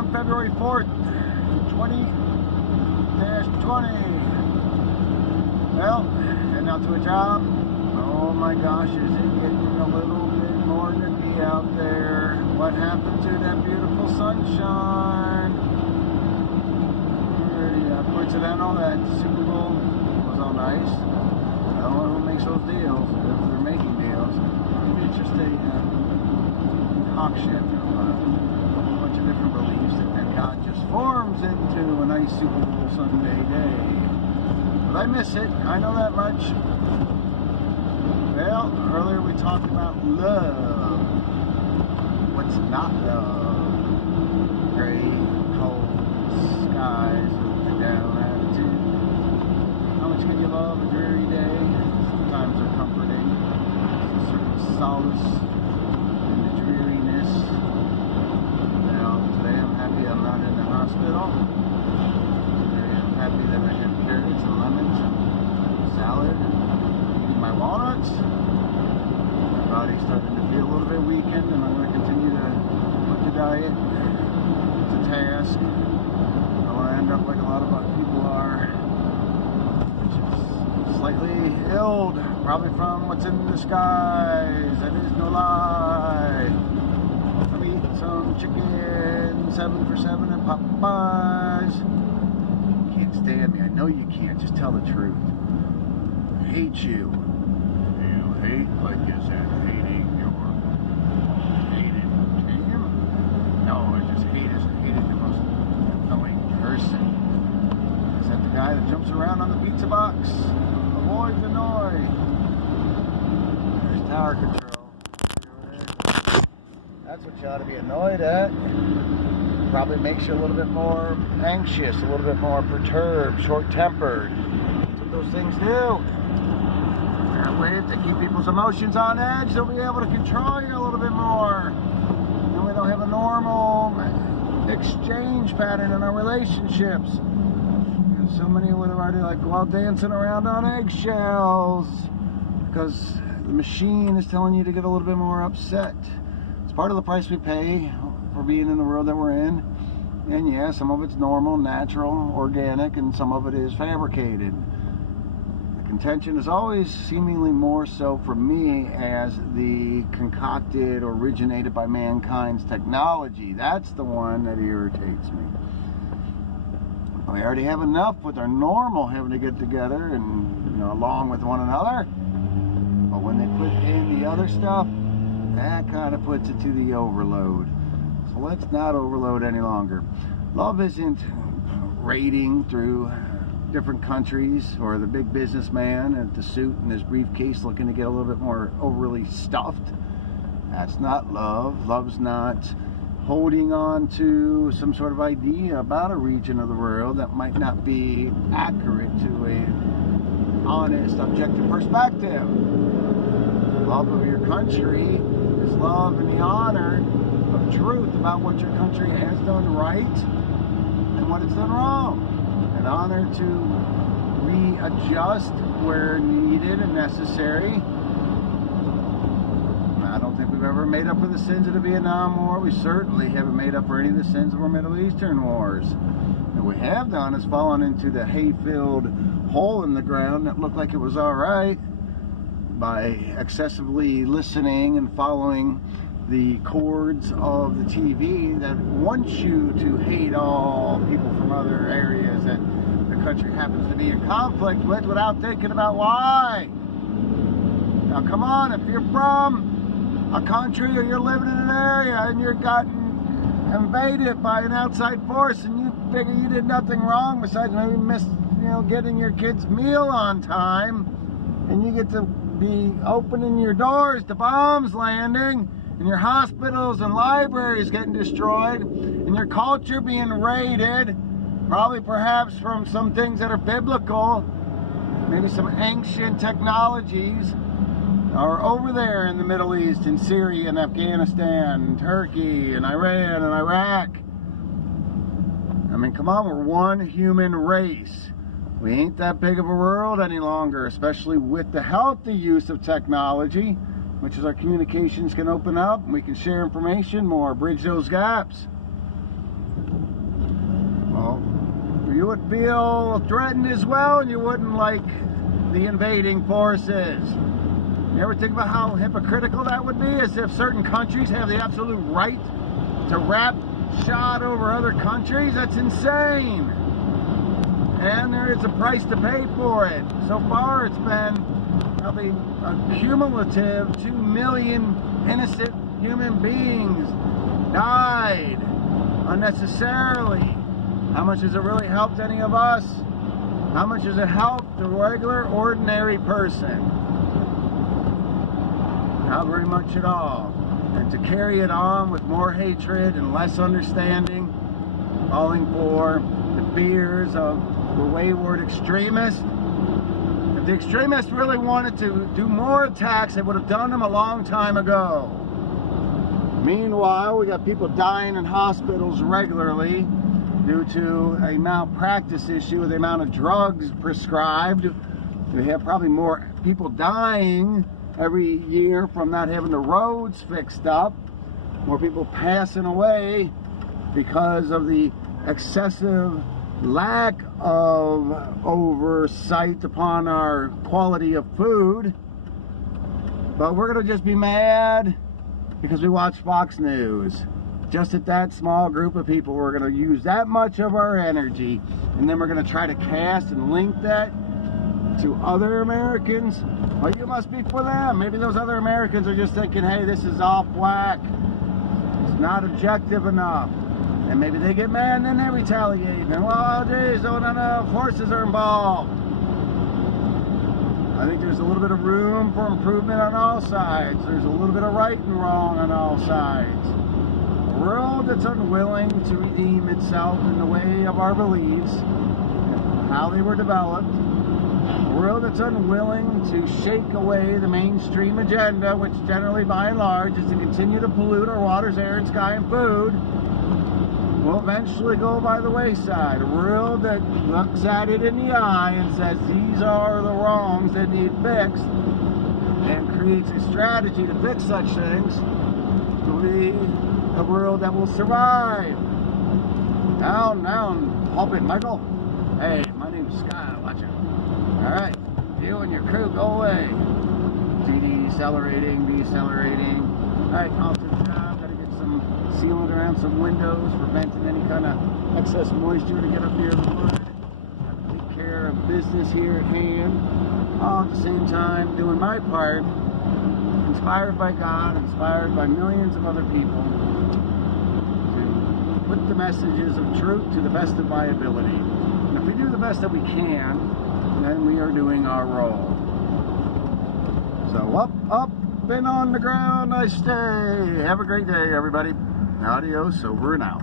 on February 4th, 20-20. Well, heading out to a job. Oh my gosh, is it getting a little bit more nippy out there? What happened to that beautiful sunshine? Very coincidental that Super Bowl was all nice. I don't know who makes those deals, if they're making deals. Maybe it's just a concoction of a bunch of different beliefs that then God just forms into a nice Super Bowl Sunday day. But I miss it, I know that much. Well, earlier we talked about love. What's not love? Gray, cold skies with the down attitude. How much can you love a dreary day? Sometimes they're comforting. There's a certain solace in the dreariness. Now, today I'm happy I'm not in the hospital. Today I'm happy that I have carrots and lemons and salad and eating my walnuts. My body's starting to feel a little bit weakened, and I'm going to continue to put the diet. It's a task. I don't want to end up like a lot of people are, which is slightly ill, probably from what's in the skies. That is no lie. I'm eating some chicken, 7 for 7 at Popeyes. You can't stand me. I know you can't. Just tell the truth. I hate you. You hate like you said, hating your hated team? No, I just hated the most annoying person. Is that the guy that jumps around on the pizza box? Avoid the noise. There's tower control. That's what you ought to be annoyed at. Probably makes you a little bit more anxious, a little bit more perturbed, short-tempered. That's what those things do. That way, if they keep people's emotions on edge, they'll be able to control you a little bit more. And we don't have a normal exchange pattern in our relationships. Because so many would have already like go out dancing around on eggshells. Because the machine is telling you to get a little bit more upset. It's part of the price we pay for being in the world that we're in. And yeah, some of it's normal, natural, organic, and some of it is fabricated. The contention is always seemingly more so for me as the concocted, originated by mankind's technology. That's the one that irritates me. We already have enough with our normal having to get together and, along with one another. But when they put in the other stuff, that kind of puts it to the overload. So let's not overload any longer. Love isn't raiding through different countries or the big businessman at the suit and his briefcase looking to get a little bit more overly stuffed. That's not love. Love's not holding on to some sort of idea about a region of the world that might not be accurate to a honest, objective perspective. Love of your country is love and the honor of truth about what your country has done right and what it's done wrong. An honor to readjust where needed and necessary. I don't think we've ever made up for the sins of the Vietnam War. We certainly haven't made up for any of the sins of our Middle Eastern wars. What we have done is fallen into the hay-filled hole in the ground that looked like it was all right by excessively listening and following the chords of the TV that wants you to hate all people from other areas that the country happens to be in conflict with without thinking about why. Now come on, if you're from a country or you're living in an area and you're gotten invaded by an outside force and you figure you did nothing wrong besides maybe miss, getting your kid's meal on time, and you get to be opening your doors to bombs landing and your hospitals and libraries getting destroyed and your culture being raided, probably perhaps from some things that are biblical, maybe some ancient technologies, are over there in the Middle East, in Syria and Afghanistan, and Turkey and Iran and Iraq. I mean, come on, we're one human race. We ain't that big of a world any longer, especially with the healthy use of technology, which is our communications can open up and we can share information more, bridge those gaps. Well, you would feel threatened as well, and you wouldn't like the invading forces. You ever think about how hypocritical that would be, as if certain countries have the absolute right to wrap shot over other countries? That's insane. And there is a price to pay for it. So far, it's been probably a cumulative 2 million innocent human beings died unnecessarily. How much has it really helped any of us? How much has it helped the regular, ordinary person? Not very much at all. And to carry it on with more hatred and less understanding, falling for the fears of the wayward extremists. If the extremists really wanted to do more attacks, they would have done them a long time ago. Meanwhile, we got people dying in hospitals regularly due to a malpractice issue with the amount of drugs prescribed. We have probably more people dying every year from not having the roads fixed up. More people passing away because of the excessive lack of oversight upon our quality of food. But we're going to just be mad because we watch Fox News. Just at that small group of people, we're going to use that much of our energy, and then we're going to try to cast and link that to other Americans. Well, you must be for them. Maybe those other Americans are just thinking, hey, this is off whack. It's not objective enough. And maybe they get mad and then they retaliate. And, well, geez, not enough forces are involved. I think there's a little bit of room for improvement on all sides. There's a little bit of right and wrong on all sides. A world that's unwilling to redeem itself in the way of our beliefs, how they were developed. A world that's unwilling to shake away the mainstream agenda, which generally, by and large, is to continue to pollute our waters, air, and sky, and food, will eventually go by the wayside. A world that looks at it in the eye and says these are the wrongs that need fixed, and creates a strategy to fix such things, will be a world that will survive. Down, Pulpit Michael. Hey, my name's Sky, watch it. Alright, you and your crew go away. Decelerating. Alright, off to the job. Gotta get some sealant around some windows, preventing any kind of excess moisture to get up here in the wood. Gotta take care of business here at hand. All at the same time, doing my part, inspired by God, inspired by millions of other people, to put the messages of truth to the best of my ability. And if we do the best that we can, then we are doing our role. So up and on the ground I stay. Have a great day, everybody. Adios, over and out.